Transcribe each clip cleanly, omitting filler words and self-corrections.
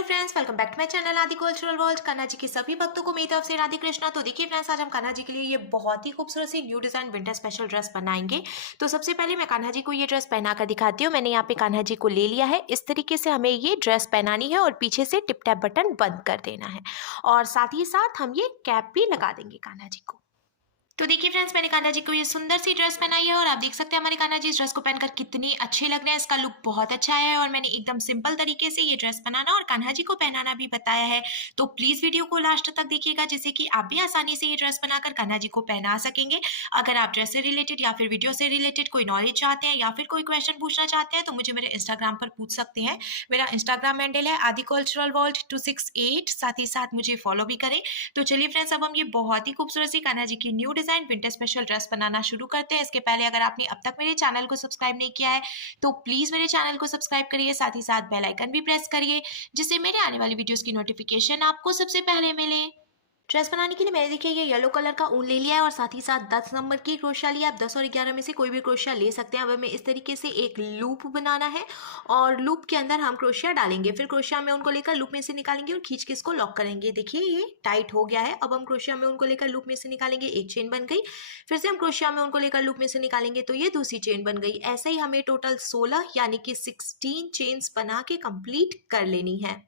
Hello friends, welcome back to my channel Aadi cultural world. Kanha ji के सभी भक्तों को मेरी तरफ से राधे कृष्णा। तो देखिए फ्रेंड्स, आज हम कान्हा जी के लिए ये बहुत ही खूबसूरत सी new design winter special dress बनाएंगे। तो सबसे पहले मैं कान्हा जी को ये ड्रेस पहना कर दिखाती हूँ। मैंने यहाँ पे कान्हा जी को ले लिया है। इस तरीके से हमें ये ड्रेस पहनानी है और पीछे से टिप टैप बटन बंद कर देना है और साथ ही साथ हम ये कैप भी लगा देंगे कान्हा जी को। तो देखिए फ्रेंड्स, मैंने कान्हा जी को ये सुंदर सी ड्रेस पहनाई है और आप देख सकते हैं हमारे कान्हा जी इस ड्रेस को पहनकर कितनी अच्छे लग रहे हैं। इसका लुक बहुत अच्छा है और मैंने एकदम सिंपल तरीके से ये ड्रेस बनाना और कान्हा जी को पहनाना भी बताया है। तो प्लीज वीडियो को लास्ट तक देखिएगा, जिससे कि आप भी आसानी से ये ड्रेस बनाकर कान्हा जी को पहना सकेंगे। अगर आप ड्रेस से रिलेटेड या फिर वीडियो से रिलेटेड कोई नॉलेज चाहते हैं या फिर कोई क्वेश्चन पूछना चाहते हैं तो मुझे मेरे इंस्टाग्राम पर पूछ सकते हैं। मेरा इंस्टाग्राम हैंडल है आदि कल्चरल वर्ल्ड 268। साथ ही साथ मुझे फॉलो भी करें। तो चलिए फ्रेंड्स, अब हम ये बहुत ही खूबसूरत सी कान्हा जी की new design winter special dress बनाना शुरू करते हैं। इसके पहले अगर आपने अब तक मेरे चैनल को सब्सक्राइब नहीं किया है तो प्लीज मेरे चैनल को सब्सक्राइब करिए, साथ ही साथ बेल आइकन भी प्रेस करिए, जिससे मेरे आने वाली वीडियोस की नोटिफिकेशन आपको सबसे पहले मिले। ड्रेस बनाने के लिए मैंने देखिए ये येलो कलर का ऊन ले लिया है और साथ ही साथ 10 नंबर की क्रोशिया लिया। आप 10 और 11 में से कोई भी क्रोशिया ले सकते हैं। अब हमें इस तरीके से एक लूप बनाना है और लूप के अंदर हम क्रोशिया डालेंगे। फिर क्रोशिया में उनको लेकर लूप में से निकालेंगे और खींच के इसको लॉक करेंगे। देखिए ये टाइट हो गया है। अब हम क्रोशिया में उनको लेकर लूप में से निकालेंगे, एक चेन बन गई। फिर से हम क्रोशिया में उनको लेकर लूप में से निकालेंगे तो ये दूसरी चेन बन गई। ऐसे ही हमें टोटल 16 यानी कि 16 चेन्स बना के कंप्लीट कर लेनी है।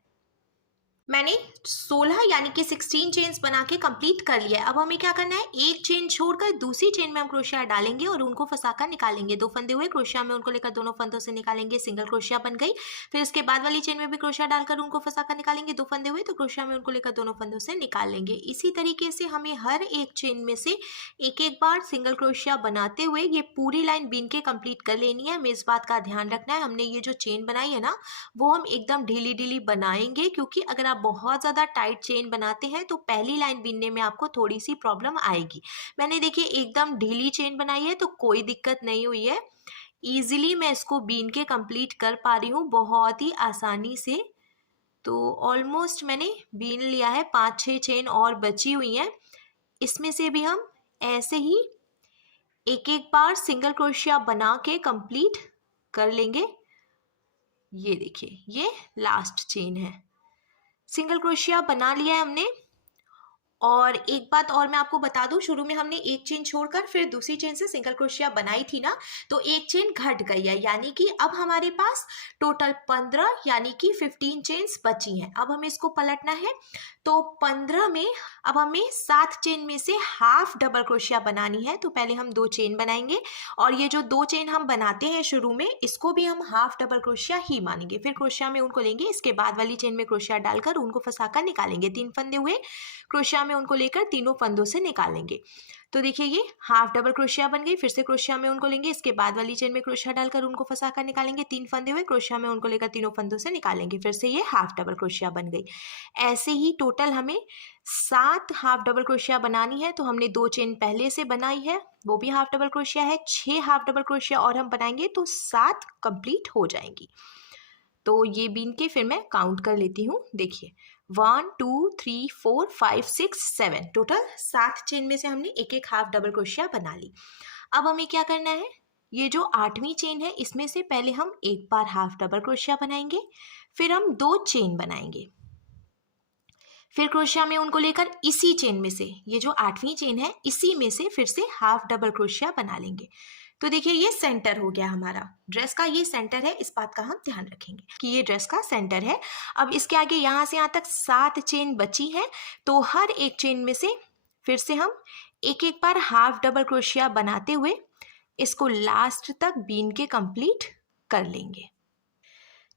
मैंने 16 यानी कि 16 चेन्स बना के कंप्लीट कर लिया है। अब हमें क्या करना है, एक चेन छोड़कर दूसरी चेन में हम क्रोशिया डालेंगे और उनको फंसाकर निकालेंगे। दो फंदे हुए क्रोशिया में उनको लेकर दोनों फंदों से निकालेंगे, सिंगल क्रोशिया बन गई। फिर इसके बाद वाली चेन में भी क्रोशिया डालकर उनको फंसाकर निकालेंगे। दो फंदे हुए तो क्रोशिया में उनको लेकर दोनों फंदों से निकाल लेंगे। इसी तरीके से हमें हर एक चेन में से एक एक बार सिंगल क्रोशिया बनाते हुए ये पूरी लाइन बीन के कंप्लीट कर लेनी है। हमें इस बात का ध्यान रखना है, हमने ये जो चेन बनाई है ना वो हम एकदम ढीली ढीली बनाएंगे, क्योंकि अगर आप बहुत ज़्यादा टाइट चेन बनाते हैं तो पहली लाइन बीनने में आपको थोड़ी सी प्रॉब्लम आएगी। मैंने देखिए एकदम ढीली चेन बनाई है तो कोई दिक्कत नहीं हुई है। ईजिली मैं इसको बीन के कंप्लीट कर पा रही हूँ बहुत ही आसानी से। तो ऑलमोस्ट मैंने बीन लिया है, 5-6 चेन और बची हुई हैं। इसमें से भी हम ऐसे ही एक एक बार सिंगल क्रोशिया बना के कंप्लीट कर लेंगे। ये देखिए ये लास्ट चेन है, सिंगल क्रोशिया बना लिया है हमने। और एक बात और मैं आपको बता दूं, शुरू में हमने एक चेन छोड़कर फिर दूसरी चेन से सिंगल क्रोशिया बनाई थी ना, तो एक चेन घट गई है, यानी कि अब हमारे पास टोटल 15 यानी कि 15 चेन्स बची हैं। अब हमें इसको पलटना है तो 15 में अब हमें 7 चेन में से हाफ डबल क्रोशिया बनानी है। तो पहले हम 2 चेन बनाएंगे और ये जो 2 चेन हम बनाते हैं शुरू में, इसको भी हम हाफ डबल क्रोशिया ही मानेंगे। फिर क्रोशिया में उनको लेंगे, इसके बाद वाली चेन में क्रोशिया डालकर उनको फंसाकर निकालेंगे। 3 फंदे हुए, क्रोशिया में उनको लेकर तीनों फंदों से निकालेंगे। तो देखिए ये हाफ डबल क्रोशिया बन गई। फिर से क्रोशिया में उनको लेंगे, इसके बाद वाली चेन में क्रोशिया डालकर उनको फंसाकर निकालेंगे। 3 फंदे हुए, क्रोशिया में उनको लेकर तीनों फंदों से निकालेंगे। फिर से ये हाफ डबल क्रोशिया बन गई। ऐसे ही टोटल हमें 7 हाफ डबल क्रोशिया बनानी है। तो हमने 2 चेन पहले से बनाई है, वो भी हाफ डबल क्रोशिया है। 6 हाफ डबल क्रोशिया और हम बनाएंगे तो 7 कंप्लीट हो जाएंगी। तो ये बीन के फिर मैं काउंट कर लेती हूँ। देखिए 1 2 3 4 5 6 7, टोटल 7 चेन में से हमने एक एक हाफ डबल क्रोशिया बना ली। अब हमें क्या करना है, ये जो 8वीं चेन है इसमें से पहले हम एक बार हाफ डबल क्रोशिया बनाएंगे, फिर हम 2 चेन बनाएंगे, फिर क्रोशिया में उनको लेकर इसी चेन में से, ये जो 8वीं चेन है इसी में से फिर से हाफ डबल क्रोशिया बना लेंगे। तो देखिए ये सेंटर हो गया हमारा, ड्रेस का ये सेंटर है। इस बात का हम ध्यान रखेंगे कि ये ड्रेस का सेंटर है। अब इसके आगे यहाँ से यहाँ तक 7 चेन बची है, तो हर एक चेन में से फिर से हम एक एक बार हाफ डबल क्रोशिया बनाते हुए इसको लास्ट तक बीन के कंप्लीट कर लेंगे।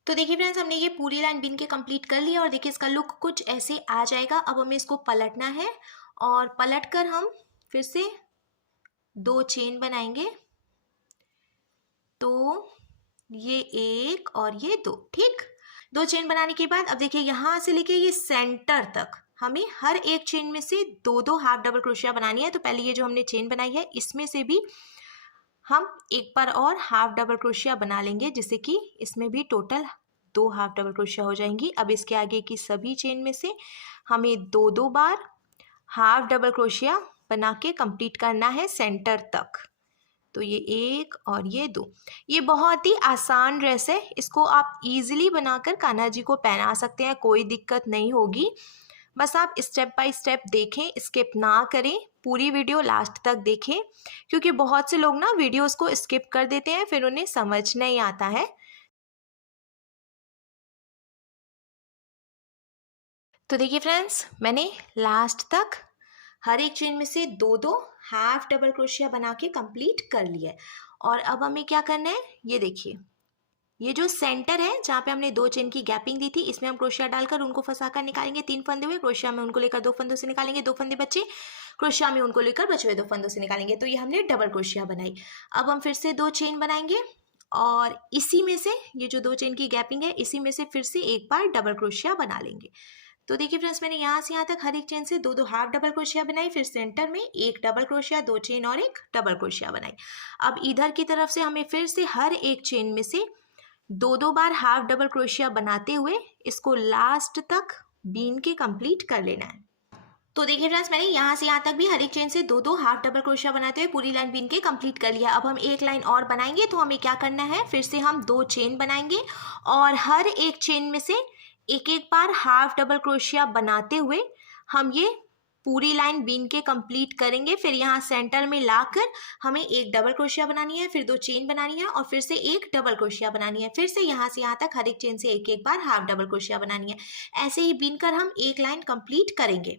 तो देखिए फ्रेंड्स, हमने ये पूरी लाइन बीन के कंप्लीट कर लिया और देखिए इसका लुक कुछ ऐसे आ जाएगा। अब हमें इसको पलटना है और पलट कर हम फिर से 2 चेन बनाएंगे। तो ये 1 और ये 2, ठीक। 2 चेन बनाने के बाद अब देखिए यहाँ से लेके ये सेंटर तक हमें हर एक चेन में से 2-2 हाफ डबल क्रोशिया बनानी है। तो पहले ये जो हमने चेन बनाई है इसमें से भी हम एक बार और हाफ डबल क्रोशिया बना लेंगे, जिससे कि इसमें भी टोटल 2 हाफ डबल क्रोशिया हो जाएंगी। अब इसके आगे की सभी चेन में से हमें 2-2 बार हाफ डबल क्रोशिया बना के कंप्लीट करना है सेंटर तक। तो ये 1 और ये 2। ये बहुत ही आसान ड्रेस है, इसको आप इजीली बनाकर कान्हा जी को पहना सकते हैं, कोई दिक्कत नहीं होगी। बस आप स्टेप बाय स्टेप देखें, स्किप ना करें, पूरी वीडियो लास्ट तक देखें, क्योंकि बहुत से लोग ना वीडियोस को स्किप कर देते हैं, फिर उन्हें समझ नहीं आता है। तो देखिए फ्रेंड्स, मैंने लास्ट तक हर एक चेन में से दो दो हाफ डबल क्रोशिया बना के कंप्लीट कर लिया है। और अब हमें क्या करना है, ये देखिए, ये जो सेंटर है जहाँ पे हमने 2 चेन की गैपिंग दी थी, इसमें हम क्रोशिया डालकर उनको फंसाकर निकालेंगे। 3 फंदे हुए, क्रोशिया में उनको लेकर 2 फंदों से निकालेंगे। 2 फंदे बचे, क्रोशिया में उनको लेकर बचे हुए 2 फंदों से निकालेंगे। तो ये हमने डबल क्रोशिया बनाई। अब हम फिर से 2 चेन बनाएंगे और इसी में से, ये जो 2 चेन की गैपिंग है, इसी में से फिर से एक बार डबल क्रोशिया बना लेंगे। तो देखिए फ्रेंड्स, मैंने यहाँ से यहाँ तक हर एक चेन से दो दो हाफ डबल क्रोशिया बनाई, फिर सेंटर में एक डबल क्रोशिया, 2 चेन और एक डबल क्रोशिया बनाई। अब इधर की तरफ से हमें फिर से हर एक चेन में से दो दो बार हाफ डबल क्रोशिया बनाते हुए इसको लास्ट तक बीन के कंप्लीट कर लेना है। तो देखिए फ्रेंड्स, मैंने यहाँ से यहाँ तक भी हर एक चेन से दो दो हाफ डबल क्रोशिया बनाते हुए पूरी लाइन बीन के कंप्लीट कर लिया। अब हम एक लाइन और बनाएंगे, तो हमें क्या करना है, फिर से हम 2 चेन बनाएंगे और हर एक चेन में से एक एक बार हाफ डबल क्रोशिया बनाते हुए हम ये पूरी लाइन बीन के कंप्लीट करेंगे। फिर यहाँ सेंटर में लाकर हमें एक डबल क्रोशिया बनानी है, फिर 2 चेन बनानी है और फिर से एक डबल क्रोशिया बनानी है। फिर से यहाँ से यहाँ तक हर एक चेन से एक एक बार हाफ डबल क्रोशिया बनानी है। ऐसे ही बीन कर हम एक लाइन कंप्लीट करेंगे।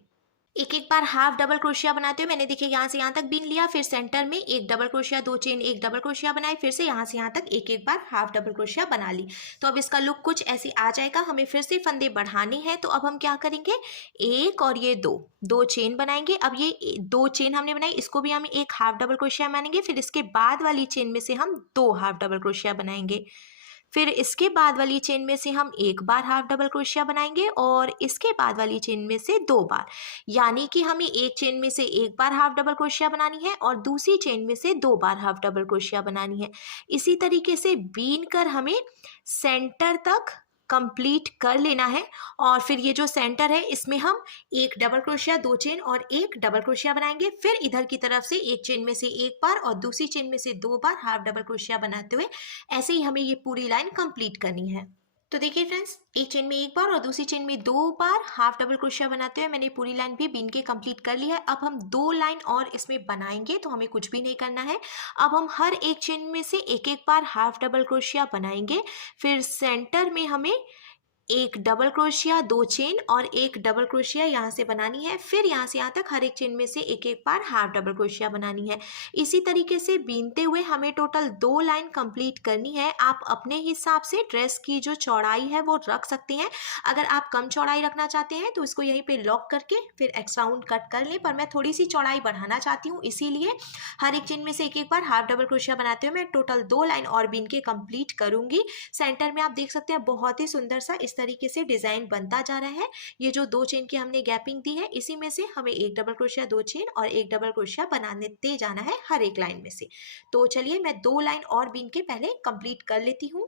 एक एक बार हाफ डबल क्रोशिया बनाते हुए मैंने देखिए यहाँ से यहाँ तक बीन लिया, फिर सेंटर में एक डबल क्रोशिया, 2 चेन, एक डबल क्रोशिया बनाई, फिर से यहाँ से यहाँ तक एक एक बार हाफ डबल क्रोशिया बना ली। तो अब इसका लुक कुछ ऐसे आ जाएगा। हमें फिर से फंदे बढ़ाने हैं, तो अब हम क्या करेंगे, एक और ये दो चेन बनाएंगे। अब ये 2 चेन हमने बनाई, इसको भी हम एक हाफ डबल क्रोशिया मानेंगे। फिर इसके बाद वाली चेन में से हम 2 हाफ डबल क्रोशिया बनाएंगे। फिर इसके बाद वाली चेन में से हम एक बार हाफ डबल क्रोशिया बनाएंगे और इसके बाद वाली चेन में से 2 बार, यानी कि हमें एक चेन में से एक बार हाफ डबल क्रोशिया बनानी है और दूसरी चेन में से 2 बार हाफ डबल क्रोशिया बनानी है। इसी तरीके से बीन कर हमें सेंटर तक कंप्लीट कर लेना है। और फिर ये जो सेंटर है, इसमें हम एक डबल क्रोशिया, 2 चेन और एक डबल क्रोशिया बनाएंगे। फिर इधर की तरफ से एक चेन में से एक बार और दूसरी चेन में से 2 बार हाफ डबल क्रोशिया बनाते हुए ऐसे ही हमें ये पूरी लाइन कंप्लीट करनी है। तो देखिए फ्रेंड्स, एक चेन में एक बार और दूसरी चेन में 2 बार हाफ डबल क्रोशिया बनाते हुए मैंने पूरी लाइन भी बीन के कंप्लीट कर ली है। अब हम 2 लाइन और इसमें बनाएंगे, तो हमें कुछ भी नहीं करना है। अब हम हर एक चेन में से एक एक बार हाफ डबल क्रोशिया बनाएंगे। फिर सेंटर में हमें एक डबल क्रोशिया, 2 चेन और एक डबल क्रोशिया यहाँ से बनानी है। फिर यहाँ से यहाँ तक हर एक चेन में से एक एक बार हाफ डबल क्रोशिया बनानी है। इसी तरीके से बीनते हुए हमें टोटल 2 लाइन कंप्लीट करनी है। आप अपने हिसाब से ड्रेस की जो चौड़ाई है वो रख सकते हैं। अगर आप कम चौड़ाई रखना चाहते हैं तो इसको यहीं पे लॉक करके फिर एक्स्ट्रा ऊन कट कर लें, पर मैं थोड़ी सी चौड़ाई बढ़ाना चाहती हूँ, इसीलिए हर एक चेन में से एक एक बार हाफ डबल क्रोशिया बनाते हुए मैं टोटल 2 लाइन और बीन के कंप्लीट करूंगी। सेंटर में आप देख सकते हैं बहुत ही सुंदर सा इस तरीके से डिजाइन बनता जा रहा है। ये जो 2 चेन की हमने गैपिंग दी है, इसी में से हमें एक डबल क्रोशिया, 2 चेन और एक डबल क्रोशिया बनाते जाना है हर एक लाइन में से। तो चलिए मैं 2 लाइन और बीन के पहले कंप्लीट कर लेती हूँ।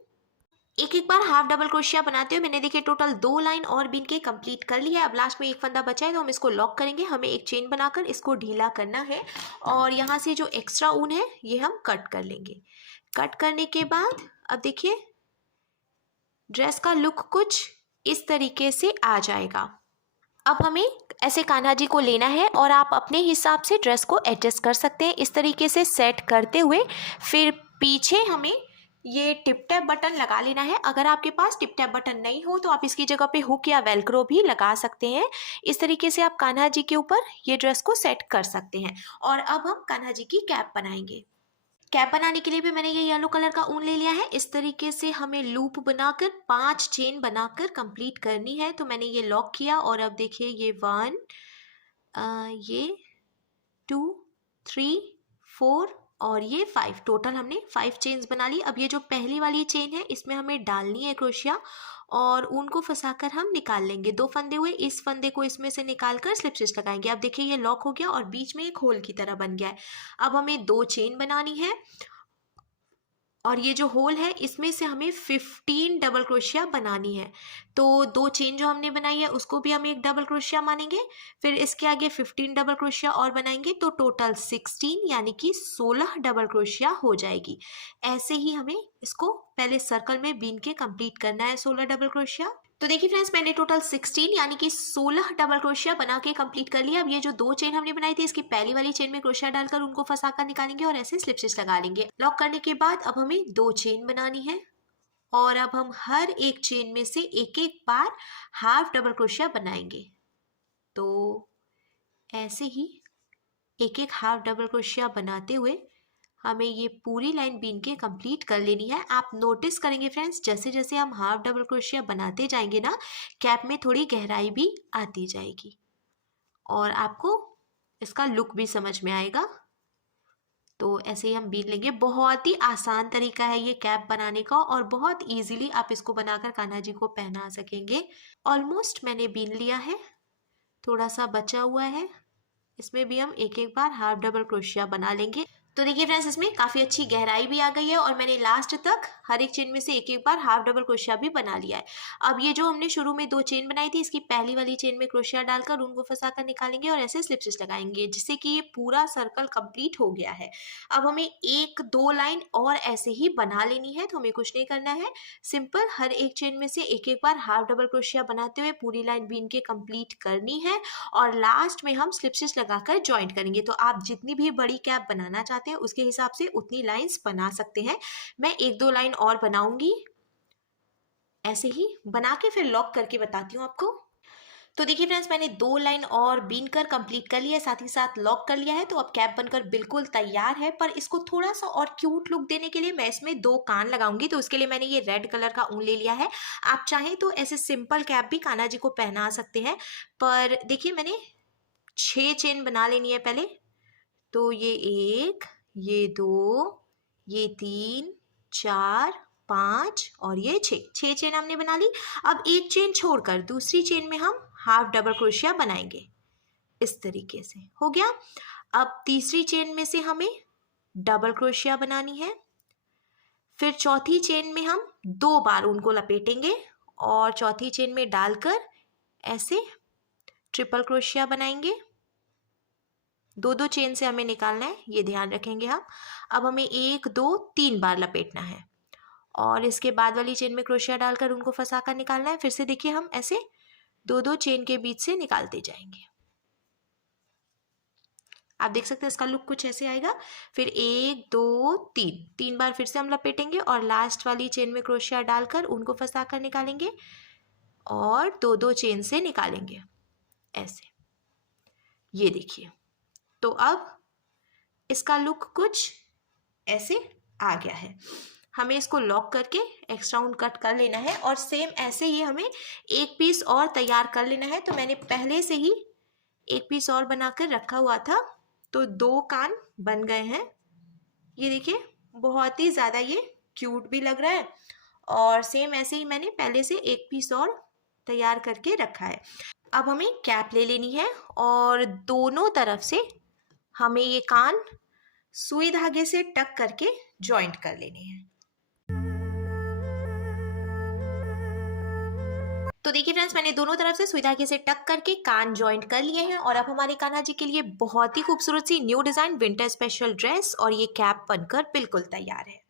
एक एक बार हाफ डबल क्रोशिया बनाते हुए मैंने देखिए टोटल 2 लाइन और बीन के कंप्लीट कर लिया है। अब लास्ट में एक फंदा बचा है, तो हम इसको लॉक करेंगे। हमें एक चेन बनाकर इसको ढीला करना है और यहाँ से जो एक्स्ट्रा ऊन है ये हम कट कर लेंगे। कट करने के बाद अब देखिए ड्रेस का लुक कुछ इस तरीके से आ जाएगा। अब हमें ऐसे कान्हा जी को लेना है और आप अपने हिसाब से ड्रेस को एडजस्ट कर सकते हैं। इस तरीके से सेट करते हुए फिर पीछे हमें ये टिप टैप बटन लगा लेना है। अगर आपके पास टिप टैप बटन नहीं हो तो आप इसकी जगह पे हुक या वेलक्रो भी लगा सकते हैं। इस तरीके से आप कान्हा जी के ऊपर ये ड्रेस को सेट कर सकते हैं। और अब हम कान्हा जी की कैप बनाएंगे। कैप बनाने के लिए भी मैंने ये येलो कलर का ऊन ले लिया है। इस तरीके से हमें लूप बनाकर 5 चेन बनाकर कंप्लीट करनी है। तो मैंने ये लॉक किया और अब देखिए ये 1, ये 2, 3, 4 और ये 5, टोटल हमने 5 चेन्स बना ली। अब ये जो पहली वाली चेन है इसमें हमें डालनी है क्रोशिया और ऊन को फंसाकर हम निकाल लेंगे। 2 फंदे हुए, इस फंदे को इसमें से निकालकर स्लिप स्टिच लगाएंगे। अब देखिए ये लॉक हो गया और बीच में एक होल की तरह बन गया है। अब हमें 2 चेन बनानी है और ये जो होल है इसमें से हमें 15 डबल क्रोशिया बनानी है। तो 2 चेन जो हमने बनाई है उसको भी हम एक डबल क्रोशिया मानेंगे, फिर इसके आगे 15 डबल क्रोशिया और बनाएंगे तो टोटल 16 यानी कि 16 डबल क्रोशिया हो जाएगी। ऐसे ही हमें इसको पहले सर्कल में बीन के कंप्लीट करना है 16 डबल क्रोशिया। तो देखिए फ्रेंड्स, मैंने टोटल 16 यानी कि 16 डबल क्रोशिया बना के कंप्लीट कर लिया। अब ये जो 2 चेन हमने बनाई थी इसकी पहली वाली चेन में क्रोशिया डालकर उनको फंसाकर निकालेंगे और ऐसे स्लिप स्टिच लगा लेंगे। लॉक करने के बाद अब हमें 2 चेन बनानी है और अब हम हर एक चेन में से एक एक बार हाफ डबल क्रोशिया बनाएंगे। तो ऐसे ही एक एक हाफ डबल क्रोशिया बनाते हुए हमें ये पूरी लाइन बीन के कंप्लीट कर लेनी है। आप नोटिस करेंगे फ्रेंड्स, जैसे जैसे हम हाफ डबल क्रोशिया बनाते जाएंगे ना, कैप में थोड़ी गहराई भी आती जाएगी और आपको इसका लुक भी समझ में आएगा। तो ऐसे ही हम बीन लेंगे। बहुत ही आसान तरीका है ये कैप बनाने का और बहुत इजीली आप इसको बनाकर कान्हा जी को पहना सकेंगे। ऑलमोस्ट मैंने बीन लिया है, थोड़ा सा बचा हुआ है, इसमें भी हम एक एक बार हाफ डबल क्रोशिया बना लेंगे। तो देखिए फ्रेंड्स, इसमें काफ़ी अच्छी गहराई भी आ गई है और मैंने लास्ट तक हर एक चेन में से एक एक बार हाफ डबल क्रोशिया भी बना लिया है। अब ये जो हमने शुरू में 2 चेन बनाई थी इसकी पहली वाली चेन में क्रोशिया डालकर उनको फंसाकर निकालेंगे और ऐसे स्लिप स्टिच लगाएंगे जिससे कि ये पूरा सर्कल कंप्लीट हो गया है। अब हमें 1-2 लाइन और ऐसे ही बना लेनी है। तो हमें कुछ नहीं करना है, सिंपल हर एक चेन में से एक एक बार हाफ डबल क्रोशिया बनाते हुए पूरी लाइन बीन के कंप्लीट करनी है और लास्ट में हम स्लिप स्टिच लगाकर ज्वाइंट करेंगे। तो आप जितनी भी बड़ी कैप बनाना चाहते हैं उसके हिसाब से उतनी लाइंस बना सकते हैं। मैं 1-2 लाइन और बनाऊंगी, ऐसे ही बना के फिर लॉक करके बताती हूँ आपको। तो देखिए फ्रेंड्स, मैंने 2 लाइन और बीन कर कंप्लीट कर लिया है, साथ ही साथ लॉक कर लिया है। तो अब कैप बनकर बिल्कुल तैयार है, पर इसको थोड़ा सा और क्यूट लुक देने के लिए मैं इसमें 2 कान लगाऊंगी। तो उसके लिए मैंने ये रेड कलर का ऊन ले लिया है। आप चाहें तो ऐसे सिंपल कैप भी कान्हा जी को पहना सकते हैं, पर देखिए मैंने 6 चेन बना लेनी है पहले। तो ये 1, ये 2, ये 3, 4, 5 और ये 6 चेन हमने बना ली। अब एक चेन छोड़कर दूसरी चेन में हम हाफ डबल क्रोशिया बनाएंगे, इस तरीके से हो गया। अब तीसरी चेन में से हमें डबल क्रोशिया बनानी है, फिर चौथी चेन में हम 2 बार उनको लपेटेंगे और चौथी चेन में डालकर ऐसे ट्रिपल क्रोशिया बनाएंगे। 2-2 चेन से हमें निकालना है, ये ध्यान रखेंगे हम। अब हमें 1, 2, 3 बार लपेटना है और इसके बाद वाली चेन में क्रोशिया डालकर उनको फंसाकर निकालना है। फिर से देखिए हम ऐसे 2-2 चेन के बीच से निकालते जाएंगे। आप देख सकते हैं इसका लुक कुछ ऐसे आएगा। फिर 1, 2, 3 बार फिर से हम लपेटेंगे और लास्ट वाली चेन में क्रोशिया डालकर उनको फंसाकर निकालेंगे और 2-2 चेन से निकालेंगे ऐसे। ये देखिए, तो अब इसका लुक कुछ ऐसे आ गया है। हमें इसको लॉक करके एक्स्ट्रा ऊन कट कर लेना है और सेम ऐसे ही हमें एक पीस और तैयार कर लेना है। तो मैंने पहले से ही एक पीस और बनाकर रखा हुआ था, तो 2 कान बन गए हैं। ये देखिए, बहुत ही ज़्यादा ये क्यूट भी लग रहा है और सेम ऐसे ही मैंने पहले से एक पीस और तैयार करके रखा है। अब हमें कैप ले लेनी है और दोनों तरफ से हमें ये कान सुई धागे से टक करके जॉइंट कर लेने हैं। तो देखिए फ्रेंड्स, मैंने दोनों तरफ से सुई धागे से टक करके कान जॉइंट कर लिए हैं और अब हमारे कान्हा जी के लिए बहुत ही खूबसूरत सी new design winter special dress और ये कैप बनकर बिल्कुल तैयार है।